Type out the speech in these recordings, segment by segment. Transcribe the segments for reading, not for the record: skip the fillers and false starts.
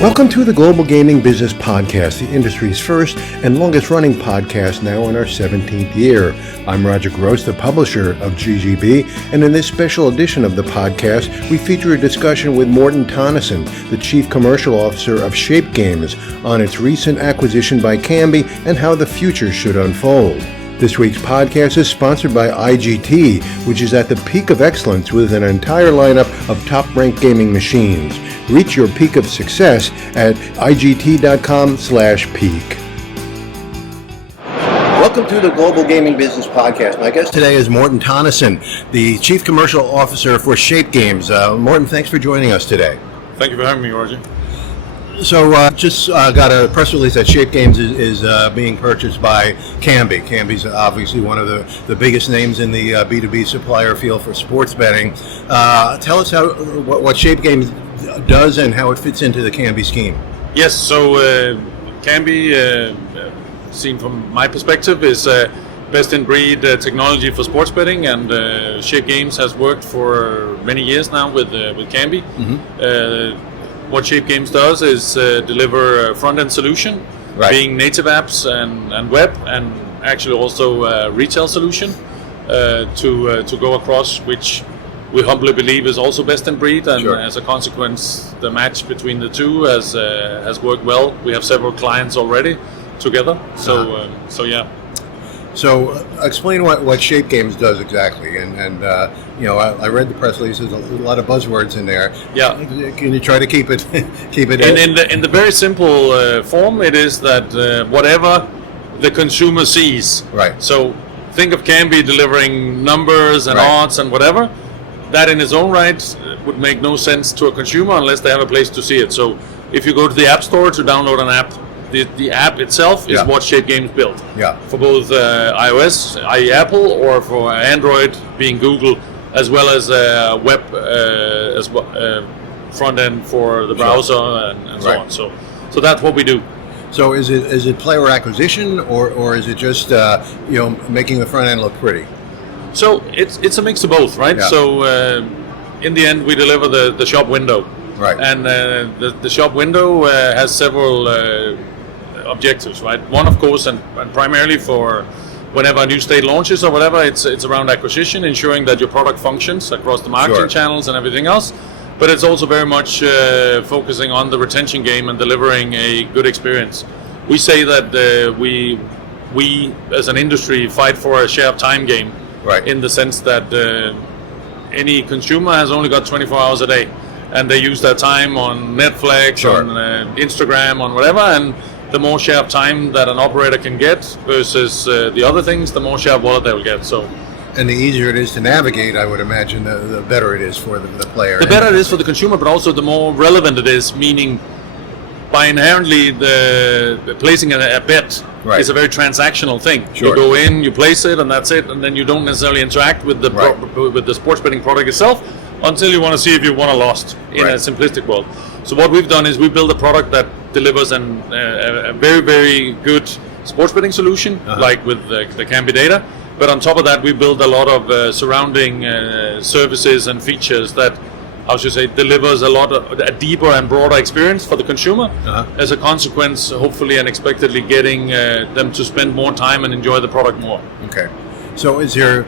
Welcome to the Global Gaming Business Podcast, the industry's first and longest running podcast, now in our 17th year. I'm Roger Gross, the publisher of GGB, and in this special edition of the podcast, we feature a discussion with Morten Tonnesen, the Chief Commercial Officer of Shape Games, on its recent acquisition by Kambi and how the future should unfold. This week's podcast is sponsored by IGT, which is at the peak of excellence with an entire lineup of top-ranked gaming machines. Reach your peak of success at igt.com/peak. Welcome to the Global Gaming Business Podcast. My guest today is Morten Tonnesen, the Chief Commercial Officer for Shape Games. Morten, thanks for joining us today. Thank you for having me, Roger. So just got a press release that Shape Games is being purchased by Kambi. Kambi's obviously one of the biggest names in the B2B supplier field for sports betting. Tell us what Shape Games does and how it fits into the Kambi scheme. Yes, so Kambi, seen from my perspective, is best-in-breed technology for sports betting, and Shape Games has worked for many years now with Kambi. Mm-hmm. What Shape Games does is deliver a front-end solution, right, being native apps and web, and actually also a retail solution to go across, which we humbly believe is also best in breed, and sure, as a consequence, the match between the two has worked well. We have several clients already together, so yeah. So explain what Shape Games does exactly, and I read the press release. There's a lot of buzzwords in there. Yeah. Can you try to keep it in the very simple form? It is that whatever the consumer sees. Right. So think of Kambi delivering numbers and right, odds and whatever. That in its own right would make no sense to a consumer unless they have a place to see it. So if you go to the App Store to download an app, the app itself is what Shape Games built. Yeah. For both iOS, i.e. Apple, or for Android, being Google, as well as web front end for the browser, sure, and so on. So that's what we do. So is it player acquisition or is it just making the front end look pretty? So it's a mix of both, right? Yeah. So in the end, we deliver the shop window. Right. And the shop window has several objectives, right? One, of course, and primarily for whenever a new state launches or whatever, it's around acquisition, ensuring that your product functions across the marketing, sure, channels and everything else. But it's also very much focusing on the retention game and delivering a good experience. We say that we as an industry fight for a share of time game, right, in the sense that any consumer has only got 24 hours a day, and they use their time on Netflix, sure, on Instagram, on whatever, and the more share of time that an operator can get versus the other things, the more share of wallet they will get. So, and the easier it is to navigate, I would imagine, the better it is for the player. The better it is for the consumer, but also the more relevant it is, meaning by inherently the placing a bet, right, is a very transactional thing. Sure. You go in, you place it, and that's it, and then you don't necessarily interact with the right, with the sports betting product itself until you want to see if you won or lost in right, a simplistic world. So what we've done is we build a product that delivers a very, very good sports betting solution, like with the Kambi data. But on top of that, we build a lot of surrounding services and features that, I should say, delivers a deeper and broader experience for the consumer. As a consequence, hopefully and expectedly getting them to spend more time and enjoy the product more. Okay. So is there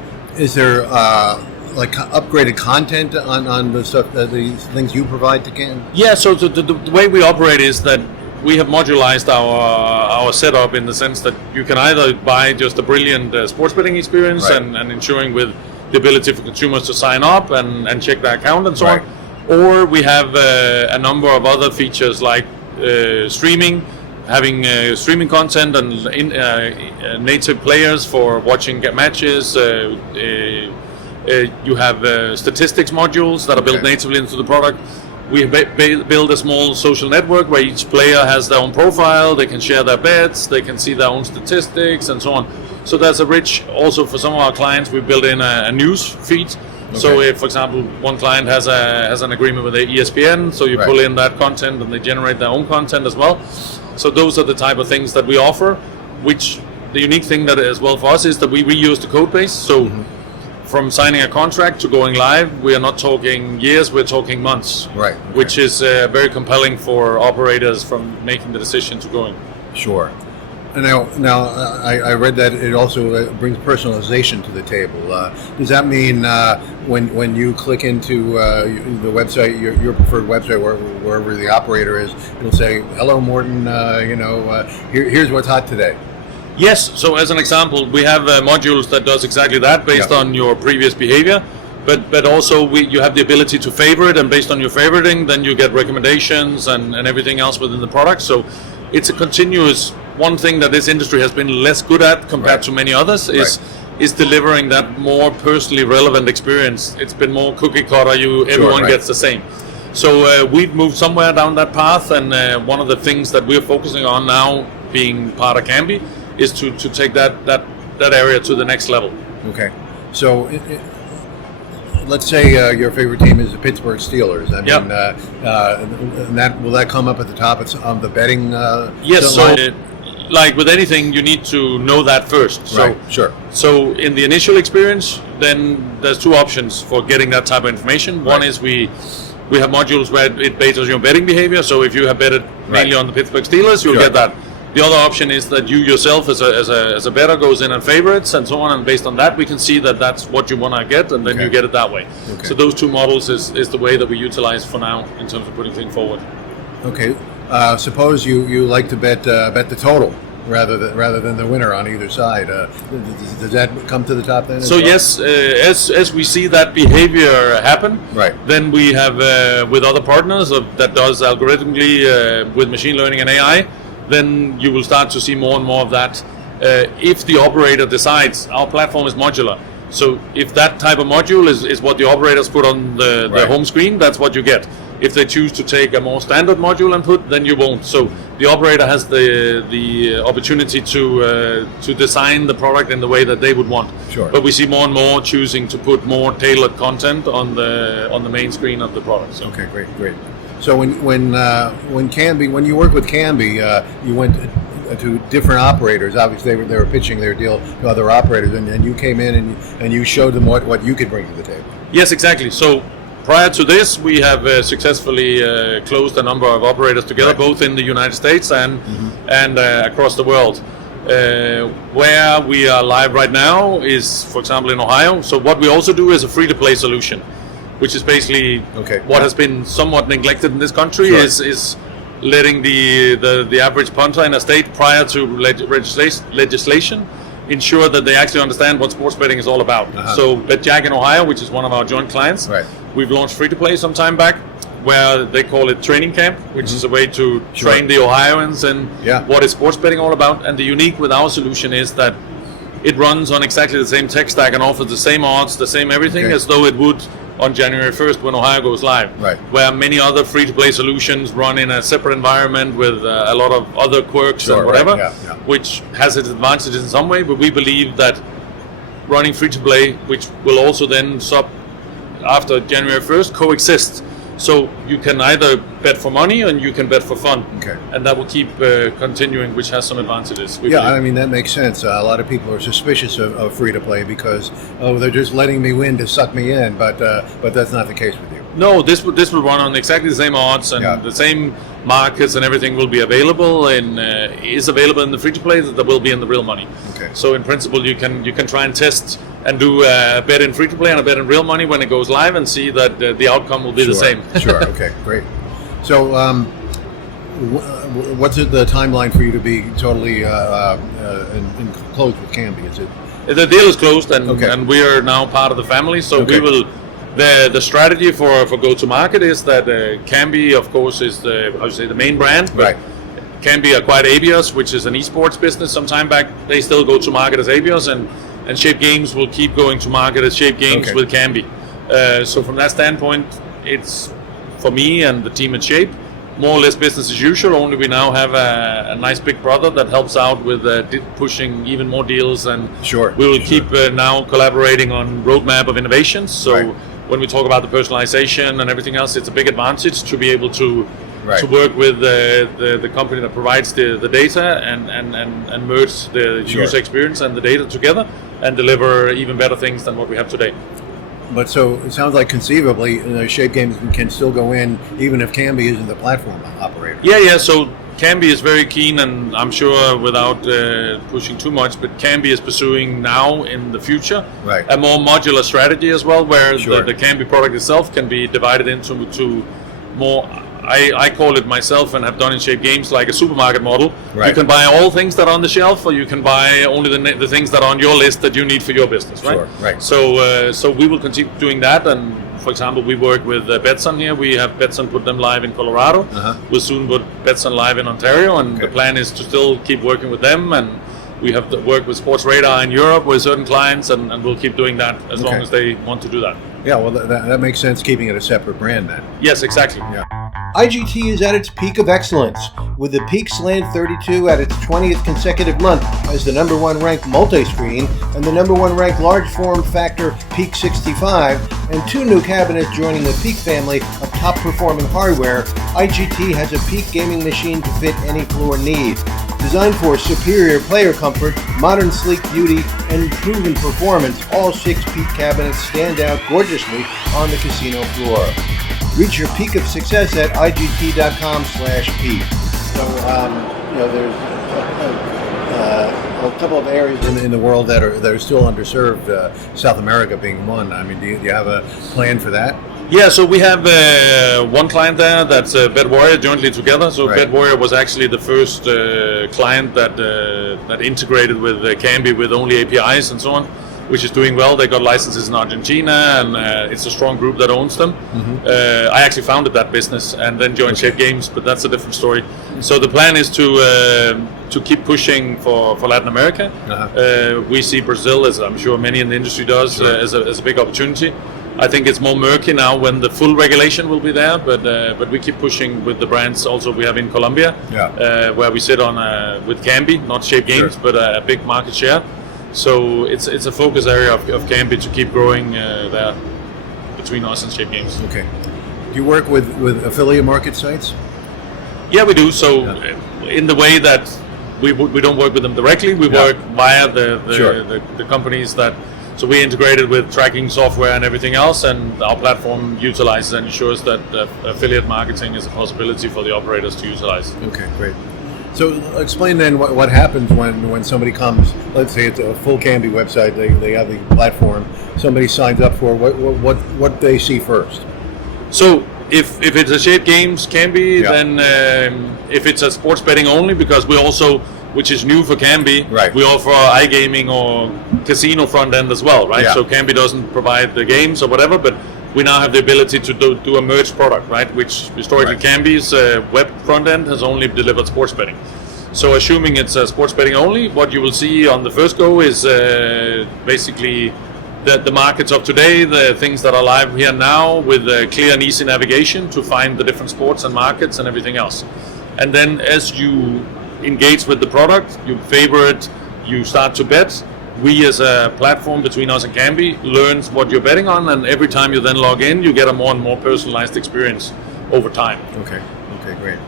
like upgraded content on the stuff, the things you provide to Kambi? Yeah, so the way we operate is that we have modularized our setup in the sense that you can either buy just a brilliant sports betting experience, right, and ensuring with the ability for consumers to sign up and check their account and so right, on, or we have a number of other features like streaming, having streaming content and native players for watching matches. You have statistics modules that are built natively into the product. We build a small social network where each player has their own profile, they can share their bets, they can see their own statistics and so on. So that's a rich, also for some of our clients, we build in a news feed. Okay. So if, for example, one client has an agreement with the ESPN, so you right, pull in that content and they generate their own content as well. So those are the type of things that we offer, which the unique thing that as well for us is that we reuse the code base. So from signing a contract to going live, we are not talking years, we're talking months. Right. Okay. Which is very compelling for operators from making the decision to going. Sure. Now, I read that it also brings personalization to the table. Does that mean when you click into the website, your preferred website, wherever the operator is, it'll say, "Hello, Morten. Here's what's hot today." Yes. So, as an example, we have modules that does exactly that based on your previous behavior. But also you have the ability to favorite, and based on your favoriting, then you get recommendations and everything else within the product. So it's a continuous. One thing that this industry has been less good at compared to many others is delivering that more personally relevant experience. It's been more cookie cutter. Everyone gets the same. So we've moved somewhere down that path, and one of the things that we're focusing on now, being part of Kambi, is to take that area to the next level. Okay. So let's say your favorite team is the Pittsburgh Steelers. I mean, and will that come up at the top of the betting? Yes. So, like with anything, you need to know that first. So, right. Sure. So, in the initial experience, then there's two options for getting that type of information. One is we have modules where it based on your betting behavior. So, if you have betted mainly on the Pittsburgh Steelers, you'll get that. The other option is that you yourself, as a bettor, goes in and favorites and so on, and based on that, we can see that that's what you want to get, and then you get it that way. Okay. So those two models is the way that we utilize for now in terms of putting things forward. Okay. Suppose you like to bet the total rather than the winner on either side. Does that come to the top then? So yes, as we see that behavior happen, then we have with other partners that does algorithmically with machine learning and AI. Then you will start to see more and more of that. If the operator decides, our platform is modular, so if that type of module is what the operators put on the home screen, that's what you get. If they choose to take a more standard module and put, then you won't. So the operator has the opportunity to design the product in the way that they would want. Sure. But we see more and more choosing to put more tailored content on the main screen of the product. So. Okay, great. So when Kambi, when you work with Kambi, you went to different operators. Obviously, they were pitching their deal to other operators, and you came in and you showed them what you could bring to the table. Yes, exactly. So prior to this, we have successfully closed a number of operators together, both in the United States and across the world. Where we are live right now is, for example, in Ohio. So what we also do is a free-to-play solution, which is basically what has been somewhat neglected in this country. Sure. is letting the average punter in a state prior to legislation ensure that they actually understand what sports betting is all about. So BetJack in Ohio, which is one of our joint clients, we've launched free-to-play some time back, where they call it training camp, which is a way to train the Ohioans in what is sports betting all about. And the unique with our solution is that it runs on exactly the same tech stack and offers the same odds, the same everything as though it would on January 1st when Ohio goes live. Where many other free-to-play solutions run in a separate environment with a lot of other quirks and whatever, which has its advantages in some way, but we believe that running free-to-play, which will also then after January 1st, coexist. So you can either bet for money and you can bet for fun. And that will keep continuing, which has some advantages. I mean, that makes sense. A lot of people are suspicious of free-to-play because, they're just letting me win to suck me in, but that's not the case with you. No, this will run on exactly the same odds and the same markets, and everything will be available is available in the free-to-play that will be in the real money. So in principle, you can try and test and do a bet in free-to-play and a bet in real money when it goes live, and see that the outcome will be the same. Sure. Okay. Great. So, what's the timeline for you to be totally in closed with Kambi? Is it? The deal is closed, and we are now part of the family. So we will. The strategy for go-to-market is that Kambi, of course, is the main brand. But Kambi acquired Abios, which is an esports business some time back. They still go to market as Abios, and Shape Games will keep going to market as Shape Games with Kambi. So from that standpoint, it's for me and the team at Shape more or less business as usual. Only we now have a nice big brother that helps out with pushing even more deals, and we will keep now collaborating on roadmap of innovations. So when we talk about the personalization and everything else, it's a big advantage to be able to to work with the company that provides the data and merge the user experience and the data together and deliver even better things than what we have today. But so it sounds like conceivably, Shape Games can still go in even if Kambi isn't the platform operator. Yeah. So Kambi is very keen, and I'm sure without pushing too much, but Kambi is pursuing now in the future a more modular strategy as well, where the Kambi product itself can be divided into more. I call it myself, and have done in Shape Games, like a supermarket model. You can buy all things that are on the shelf, or you can buy only the things that are on your list that you need for your business, right? So we will continue doing that, and for example, we work with Betson here. We have Betson put them live in Colorado. We'll soon put Betson live in Ontario, and the plan is to still keep working with them, and we have to work with Sports Radar in Europe with certain clients, and we'll keep doing that as long as they want to do that. Yeah, well, that makes sense, keeping it a separate brand then. Yes, exactly. Yeah. IGT is at its peak of excellence, with the Peak Slant 32 at its 20th consecutive month as the number one ranked multi-screen and the number one ranked large form factor Peak 65, and 2 new cabinets joining the Peak family of top performing hardware. IGT has a Peak gaming machine to fit any floor need. Designed for superior player comfort, modern sleek beauty, and proven performance, all 6 Peak cabinets stand out gorgeously on the casino floor. Reach your peak of success at IGT.com/peak. So, there's a couple of areas in the world that are still underserved, South America being one. I mean, do you have a plan for that? Yeah, so we have one client there that's BetWarrior jointly together. So BetWarrior was actually the first client that integrated with Kambi with only APIs and so on, which is doing well. They got licenses in Argentina, and it's a strong group that owns them. I actually founded that business and then joined Shape Games, but that's a different story. So the plan is to keep pushing for Latin America. We see Brazil, as I'm sure many in the industry does, as a big opportunity. I think it's more murky now when the full regulation will be there, but we keep pushing with the brands also we have in Colombia, where we sit on with Kambi, not Shape Games, but a big market share. So it's a focus area of Kambi to keep growing there between us and Shape Games. Okay. Do you work with affiliate market sites? Yeah, we do. So in the way that we don't work with them directly, we work via the companies that. So we integrated with tracking software and everything else, and our platform utilizes and ensures that affiliate marketing is a possibility for the operators to utilize. Okay, great. So explain then what happens when somebody comes. Let's say it's a full Kambi website. They have the platform. Somebody signs up for what they see first. So if it's a Shape Games Kambi, then if it's a sports betting only, because we also, which is new for Kambi, we offer iGaming or casino front end as well, right? So Kambi doesn't provide the games or whatever, but we now have the ability to do a merged product, right? Which historically Kambi's web front end has only delivered sports betting. So assuming it's sports betting only, what you will see on the first go is basically the markets of today, the things that are live here now with clear and easy navigation to find the different sports and markets and everything else. And then as you engage with the product, you favor it, you start to bet. We as a platform between us and Kambi learns what you're betting on, and every time you then log in, you get a more and more personalized experience over time. Okay, great.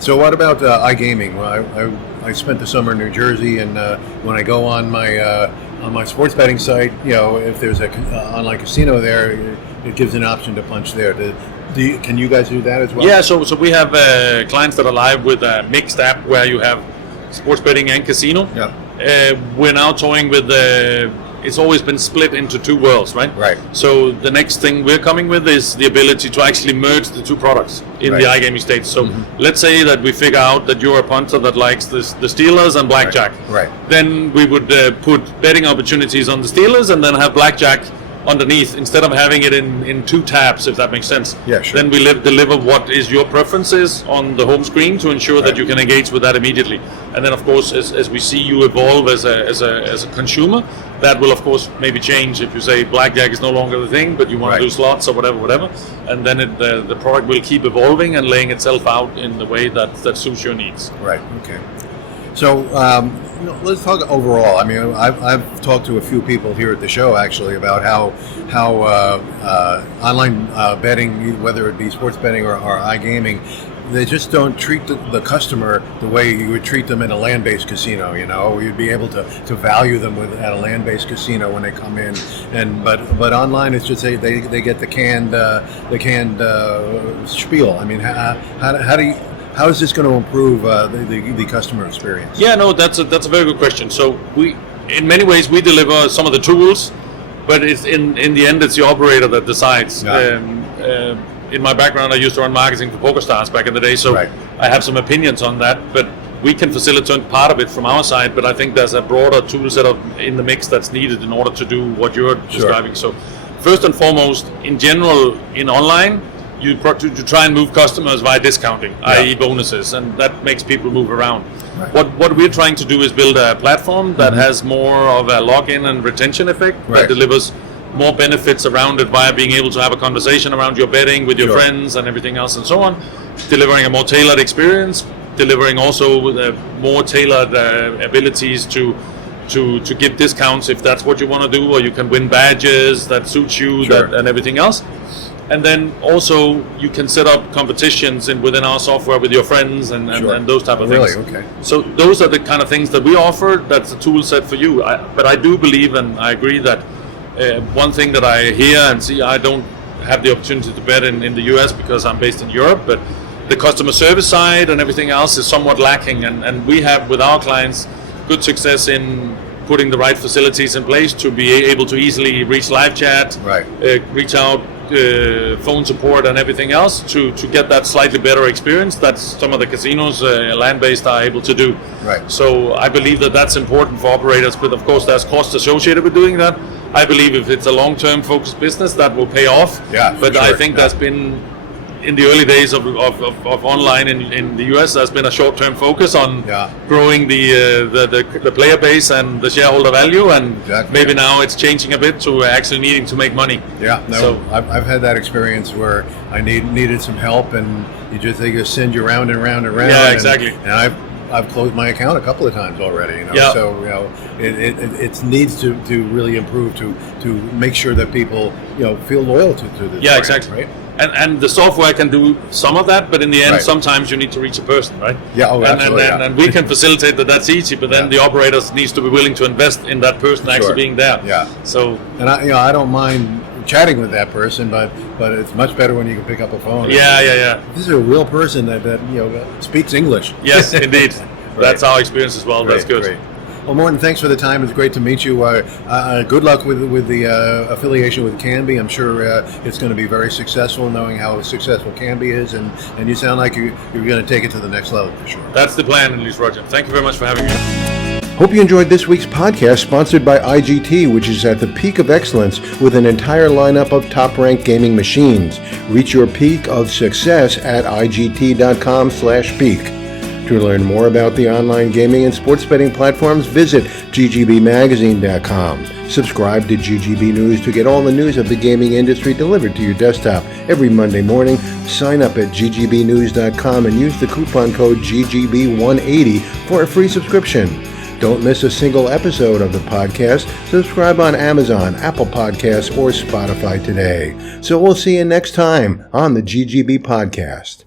So what about iGaming? Well, I spent the summer in New Jersey, and when I go on my sports betting site, if there's a online casino there, it gives an option to punch there. Can you guys do that as well? Yeah, so we have clients that are live with a mixed app where you have sports betting and casino. We're now toying with it's always been split into two worlds, right? So the next thing we're coming with is the ability to actually merge the two products in the iGaming state. So let's say that we figure out that you're a punter that likes the Steelers and blackjack. Then we would put betting opportunities on the Steelers and then have blackjack underneath, instead of having it in two tabs, if that makes sense. Then we deliver what is your preferences on the home screen to ensure that you can engage with that immediately. And then of course, as we see you evolve as a consumer, that will of course maybe change. If you say blackjack is no longer the thing, but you want to do slots or whatever, and then the product will keep evolving and laying itself out in the way that suits your needs. Okay. So let's talk overall. I mean, I've talked to a few people here at the show actually about how online betting, whether it be sports betting or iGaming, they just don't treat the customer the way you would treat them in a land-based casino. You'd be able to value them at a land-based casino when they come in. But online, it's just they get the canned spiel. I mean, how is this going to improve the customer experience? Yeah, no, that's a very good question. So in many ways, we deliver some of the tools, but it's in the end, it's the operator that decides. Yeah. In my background, I used to run marketing for PokerStars back in the day, so right. I have some opinions on that. But we can facilitate part of it from our side. But I think there's a broader tool set in the mix that's needed in order to do what you're describing. So first and foremost, in general, in online, you try and move customers via discounting, i.e. bonuses, and that makes people move around. Right. What we're trying to do is build a platform that has more of a login and retention effect that delivers more benefits around it via being able to have a conversation around your betting with your friends and everything else and so on, delivering a more tailored experience, delivering also more tailored abilities to give discounts if that's what you want to do, or you can win badges that suit you and everything else. And then also you can set up competitions within our software with your friends and those type of things. Really? Okay. So those are the kind of things that we offer. That's a tool set for you. But I do believe, and I agree that one thing that I hear and see, I don't have the opportunity to bet in the US because I'm based in Europe, but the customer service side and everything else is somewhat lacking. And we have, with our clients, good success in putting the right facilities in place to be able to easily reach live chat, reach out, phone support and everything else to get that slightly better experience that some of the casinos land-based are able to do. Right. So I believe that that's important for operators, but of course there's costs associated with doing that. I believe if it's a long-term focused business, that will pay off. Yeah, but I think there's been, in the early days of online in the US, there's been a short-term focus on growing the player base and the shareholder value, and maybe now it's changing a bit to actually needing to make money. Yeah, no, so I've had that experience where I needed some help, and they just send you round and round and round. Yeah, exactly. And I've closed my account a couple of times already. So it needs to really improve to make sure that people feel loyal to this. Yeah, brand, exactly. Right? And the software can do some of that, but in the end, sometimes you need to reach a person, right? Yeah, absolutely. And we can facilitate that's easy, but then the operators needs to be willing to invest in that person actually being there. Yeah. So, and I don't mind chatting with that person, but it's much better when you can pick up a phone. Yeah. This is a real person that speaks English. Yes, indeed. That's our experience as well. Great, that's good. Great. Well, Morten, thanks for the time. It's great to meet you. Good luck with the affiliation with Kambi. I'm sure it's going to be very successful, knowing how successful Kambi is, and you sound like you're going to take it to the next level for sure. That's the plan, at least, Roger. Thank you very much for having me. Hope you enjoyed this week's podcast, sponsored by IGT, which is at the peak of excellence with an entire lineup of top-ranked gaming machines. Reach your peak of success at IGT.com/peak. To learn more about the online gaming and sports betting platforms, visit GGBmagazine.com. Subscribe to GGB News to get all the news of the gaming industry delivered to your desktop every Monday morning. Sign up at ggbnews.com and use the coupon code GGB180 for a free subscription. Don't miss a single episode of the podcast. Subscribe on Amazon, Apple Podcasts, or Spotify today. So we'll see you next time on the GGB Podcast.